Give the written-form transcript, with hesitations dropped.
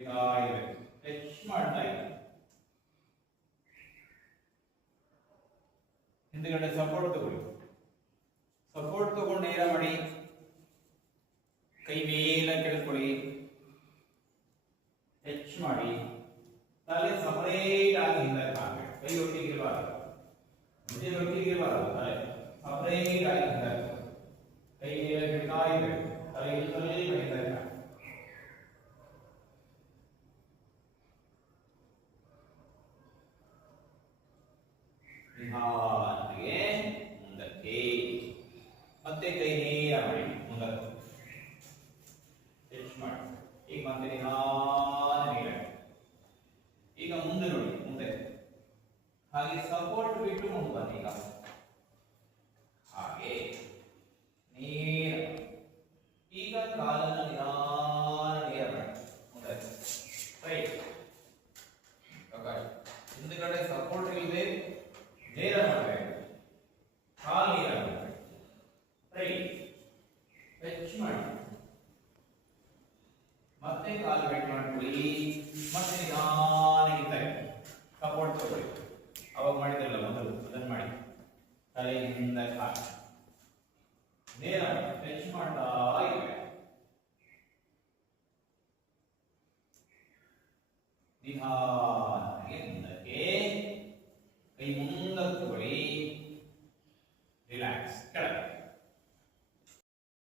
Touch ಮಾಡ್ತಾ ಇದೆ. ಹಿಂದ್ಗಡೆ ಸಪೋರ್ಟ್ ತಗೊಳ್ಳಿ. ಸಪೋರ್ಟ್ ತಗೊಂಡು ನೇರ ಮಾಡಿ, ಕೈ ಮೇಲೆ ಕೆಳಕೊಳ್ಳಿ, ಟಚ್ ಮಾಡಿ, ತಲೆ ಸಪರೇಟ್ ಆಗಿ ಹಿಂದಕ್ಕೆ ಹಾಕಬೇಕು. ಕೈ ಒಟ್ಟಿಗೆ ಇರಬಾರದು, ಮುಂದೆ ಒಟ್ಟಿಗೆ ಇರಬಾರದು, ತಲೆ ಸಪರೇಟ್ ಆಗಿ ಹಿಂದಕ್ಕೆ. ಕೈ ಮೇಲೆ ಬಿಡ್ತಾ ಇರಬೇಕು, ತಲೆ ಇಲ್ಲದಲ್ಲೇ ಹಿಂದಕ್ಕೆ. ನಿಧಾನಕ್ಕೆ ಮುಂದಕ್ಕೆ, ಮತ್ತೆ ಕೈ ನೇರ ಮಾಡಿ ಮುಂದಕ್ಕೆ ಟಚ್ ಮಾಡಿ. ಈಗ ಮತ್ತೆ ನಿಧಾನ ನೇರ. ಈಗ ಮುಂದೆ ನೋಡಿ, ಮುಂದೆ ಹಾಗೆ ಸಪೋರ್ಟ್ ಬಿಟ್ಟು ಮುಂದೆ ಬನ್ನಿ. ಈಗ ಹಾಗೆ ನೇರ. ಈಗ ಕಾಲನ್ನು ನಿಧಾನ ನೇರ ಮಾಡಿ ಮುಂದೆ ರೈಟ್. ಹಿಂದ್ಗಡೆ ಸಪೋರ್ಟ್ ಇಲ್ಲದೆ ನೇರ ಮಾಡಬೇಕು, ಕಾಲು ನೇರ ಮಾಡಬೇಕು. ರೈಟ್, ಟಚ್ ಮಾಡಿ, ಮತ್ತೆ ಕಾಲು ಬೆಟ್ ಮಾಡ್ಕೊಳ್ಳಿ, ಮತ್ತೆ ನಿಧಾನಕ್ಕೆ ಸಪೋರ್ಟ್ ತಗೊಳ್ಳಿ. ಅವಾಗ ಮಾಡಿದ್ರಲ್ಲ ಮೊದಲು, ಅದನ್ನು ಮಾಡಿ. ತಲೆಯಿಂದ ಕಾಲು ನೇರ ಟಚ್ ಮಾಡ್ತಾ ಇರಬೇಕು. ನಿಧಾನಕ್ಕೆ ಮುಂದಕ್ಕೆ, ಕೈ ಮುಂದಕ್ಕೆ ತಗೊಳ್ಳಿ,